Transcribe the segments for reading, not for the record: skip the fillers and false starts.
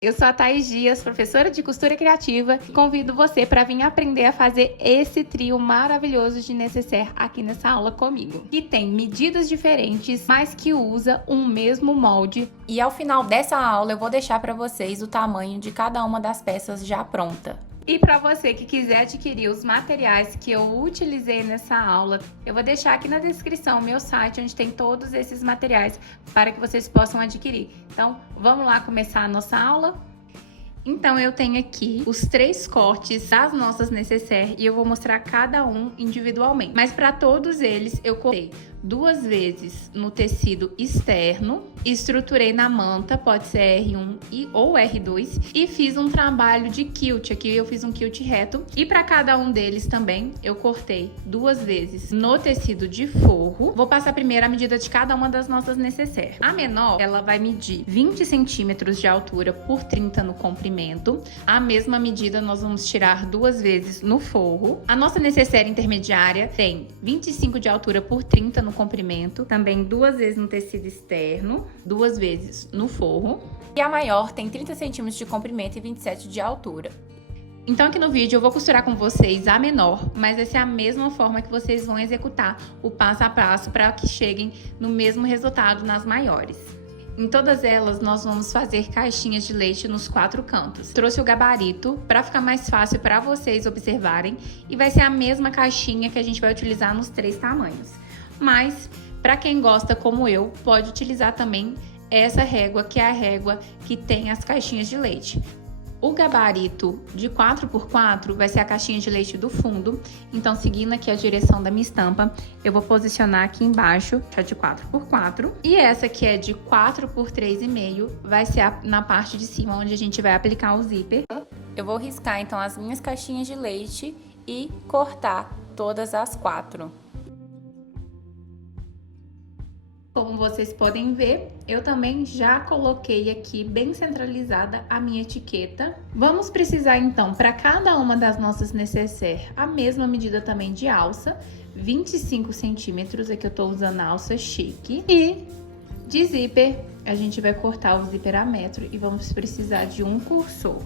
Eu sou a Thaís Dias, professora de costura criativa, e convido você para vir aprender a fazer esse trio maravilhoso de nécessaire aqui nessa aula comigo, que tem medidas diferentes, mas que usa um mesmo molde. E ao final dessa aula eu vou deixar para vocês o tamanho de cada uma das peças já pronta. E para você que quiser adquirir os materiais que eu utilizei nessa aula, eu vou deixar aqui na descrição o meu site, onde tem todos esses materiais para que vocês possam adquirir. Então, vamos lá começar a nossa aula? Então, eu tenho aqui os 3 cortes das nossas nécessaire e eu vou mostrar cada um individualmente. Mas para todos eles, eu cortei 2 vezes no tecido externo, estruturei na manta, pode ser R1 ou R2, e fiz um trabalho de quilt. Aqui eu fiz um quilt reto. E para cada um deles também, eu cortei 2 vezes no tecido de forro. Vou passar primeiro a medida de cada uma das nossas nécessaire. A menor, ela vai medir 20 centímetros de altura por 30 no comprimento. A mesma medida nós vamos tirar 2 vezes no forro. A nossa nécessaire intermediária tem 25 de altura por 30 no comprimento, também 2 vezes no tecido externo, 2 vezes no forro. E a maior tem 30 centímetros de comprimento e 27 de altura. Então aqui no vídeo eu vou costurar com vocês a menor, mas essa é a mesma forma que vocês vão executar o passo a passo para que cheguem no mesmo resultado nas maiores. Em todas elas, nós vamos fazer caixinhas de leite nos 4 cantos. Trouxe o gabarito para ficar mais fácil para vocês observarem e vai ser a mesma caixinha que a gente vai utilizar nos 3 tamanhos. Mas, para quem gosta como eu, pode utilizar também essa régua, que é a régua que tem as caixinhas de leite. O gabarito de 4x4 vai ser a caixinha de leite do fundo, então seguindo aqui a direção da minha estampa, eu vou posicionar aqui embaixo a de 4x4 e essa que é de 4x3,5 vai ser na parte de cima onde a gente vai aplicar o zíper. Eu vou riscar então as minhas caixinhas de leite e cortar todas as 4. Como vocês podem ver, eu também já coloquei aqui bem centralizada a minha etiqueta. Vamos precisar então, para cada uma das nossas nécessaire, a mesma medida também de alça, 25 centímetros, aqui eu tô usando a alça chique. E de zíper, a gente vai cortar o zíper a metro e vamos precisar de um cursor.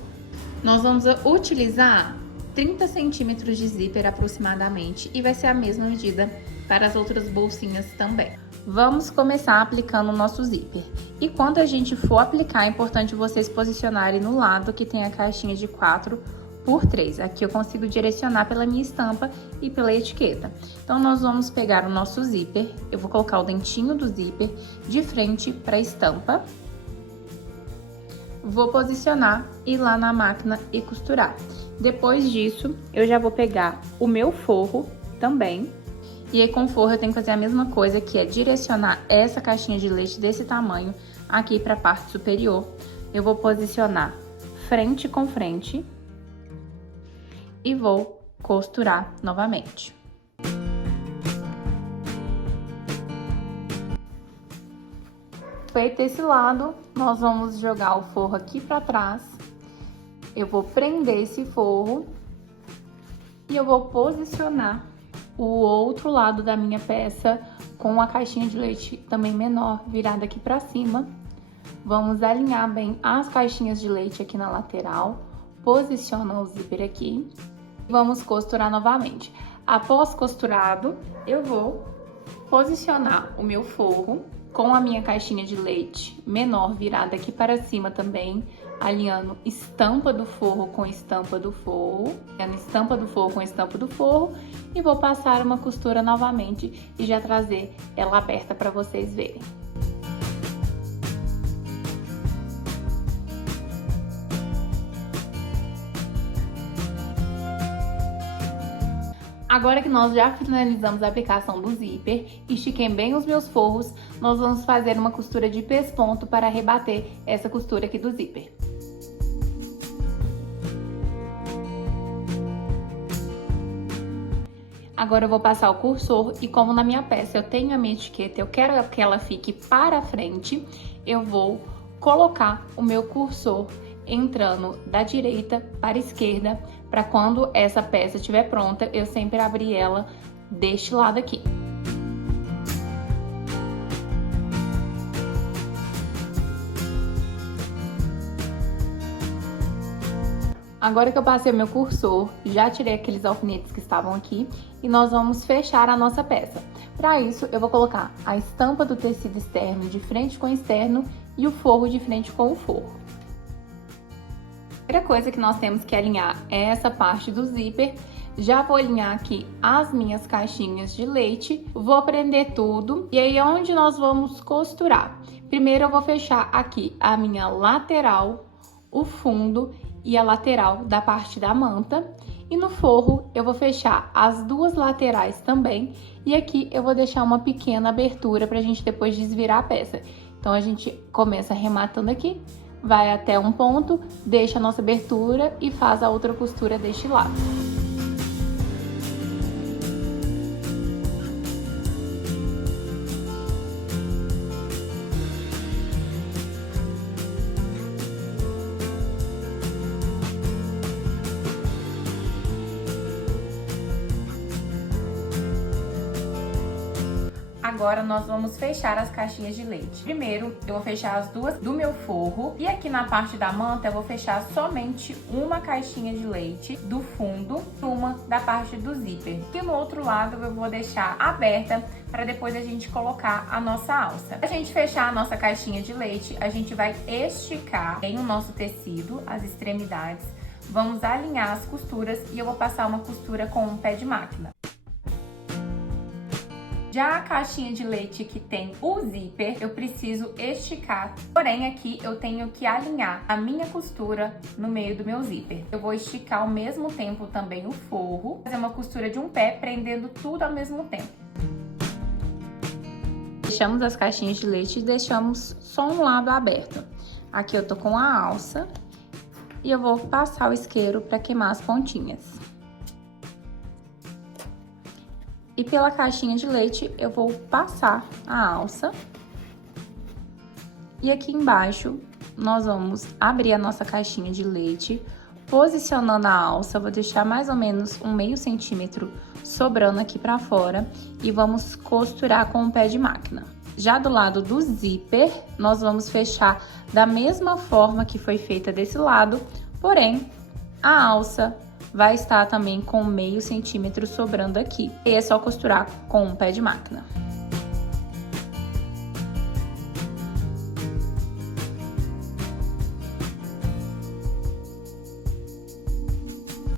Nós vamos utilizar 30 centímetros de zíper aproximadamente e vai ser a mesma medida para as outras bolsinhas também. Vamos começar aplicando o nosso zíper. E quando a gente for aplicar, é importante vocês posicionarem no lado que tem a caixinha de 4x3. Aqui eu consigo direcionar pela minha estampa e pela etiqueta. Então, nós vamos pegar o nosso zíper. Eu vou colocar o dentinho do zíper de frente para a estampa. Vou posicionar, ir lá na máquina e costurar. Depois disso, eu já vou pegar o meu forro também. E aí, com o forro, eu tenho que fazer a mesma coisa, que é direcionar essa caixinha de leite desse tamanho aqui para a parte superior. Eu vou posicionar frente com frente e vou costurar novamente. Feito esse lado, nós vamos jogar o forro aqui para trás. Eu vou prender esse forro e eu vou posicionar o outro lado da minha peça com a caixinha de leite também menor, virada aqui pra cima. Vamos alinhar bem as caixinhas de leite aqui na lateral, posiciona o zíper aqui e vamos costurar novamente. Após costurado, eu vou posicionar o meu forro com a minha caixinha de leite menor virada aqui para cima também, alinhando estampa do forro com estampa do forro, estampa do forro com estampa do forro, e vou passar uma costura novamente e já trazer ela aberta para vocês verem. Agora que nós já finalizamos a aplicação do zíper, estiquei bem os meus forros, nós vamos fazer uma costura de pesponto para rebater essa costura aqui do zíper. Agora eu vou passar o cursor e como na minha peça eu tenho a minha etiqueta, eu quero que ela fique para frente, eu vou colocar o meu cursor entrando da direita para a esquerda, para quando essa peça estiver pronta, eu sempre abrir ela deste lado aqui. Agora que eu passei o meu cursor, já tirei aqueles alfinetes que estavam aqui e nós vamos fechar a nossa peça. Para isso, eu vou colocar a estampa do tecido externo de frente com o externo e o forro de frente com o forro. A primeira coisa que nós temos que alinhar é essa parte do zíper. Já vou alinhar aqui as minhas caixinhas de leite, vou prender tudo e aí é onde nós vamos costurar. Primeiro eu vou fechar aqui a minha lateral, o fundo e a lateral da parte da manta. E no forro eu vou fechar as duas laterais também. E aqui eu vou deixar uma pequena abertura pra gente depois desvirar a peça. Então a gente começa arrematando aqui, vai até um ponto, deixa a nossa abertura e faz a outra costura deste lado. Agora nós vamos fechar as caixinhas de leite. Primeiro, eu vou fechar as duas do meu forro e aqui na parte da manta eu vou fechar somente uma caixinha de leite do fundo e uma da parte do zíper. E no outro lado eu vou deixar aberta para depois a gente colocar a nossa alça. Pra gente fechar a nossa caixinha de leite, a gente vai esticar bem o nosso tecido, as extremidades. Vamos alinhar as costuras e eu vou passar uma costura com um pé de máquina. Já a caixinha de leite que tem o zíper, eu preciso esticar. Porém, aqui eu tenho que alinhar a minha costura no meio do meu zíper. Eu vou esticar ao mesmo tempo também o forro, fazer uma costura de um pé, prendendo tudo ao mesmo tempo. Fechamos as caixinhas de leite e deixamos só um lado aberto. Aqui eu tô com a alça e eu vou passar o isqueiro para queimar as pontinhas. E pela caixinha de leite eu vou passar a alça. E aqui embaixo nós vamos abrir a nossa caixinha de leite, posicionando a alça. Vou deixar mais ou menos um meio centímetro sobrando aqui pra fora e vamos costurar com o pé de máquina. Já do lado do zíper, nós vamos fechar da mesma forma que foi feita desse lado, porém a alça vai estar também com meio centímetro sobrando aqui. E é só costurar com um pé de máquina.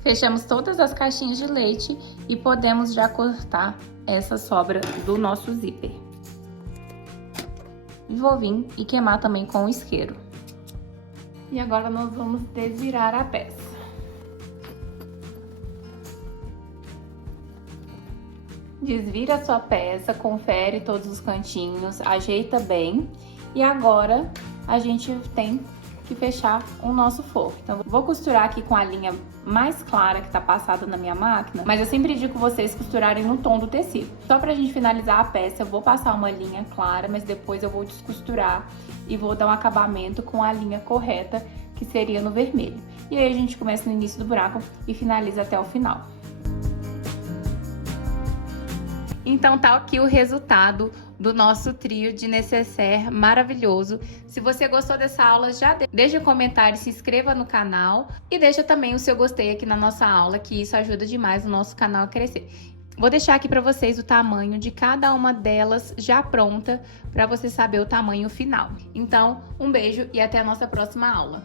Fechamos todas as caixinhas de leite e podemos já cortar essa sobra do nosso zíper. E vou vir e queimar também com o isqueiro. E agora nós vamos desvirar a peça. Desvira a sua peça, confere todos os cantinhos, ajeita bem. E agora a gente tem que fechar o nosso forro. Então, vou costurar aqui com a linha mais clara que tá passada na minha máquina, mas eu sempre indico vocês costurarem no tom do tecido. Só pra gente finalizar a peça, eu vou passar uma linha clara, mas depois eu vou descosturar e vou dar um acabamento com a linha correta, que seria no vermelho. E aí a gente começa no início do buraco e finaliza até o final. Então tá aqui o resultado do nosso trio de nécessaire maravilhoso. Se você gostou dessa aula, já deixa um comentário, se inscreva no canal e deixa também o seu gostei aqui na nossa aula, que isso ajuda demais o nosso canal a crescer. Vou deixar aqui para vocês o tamanho de cada uma delas já pronta, para você saber o tamanho final. Então, um beijo e até a nossa próxima aula.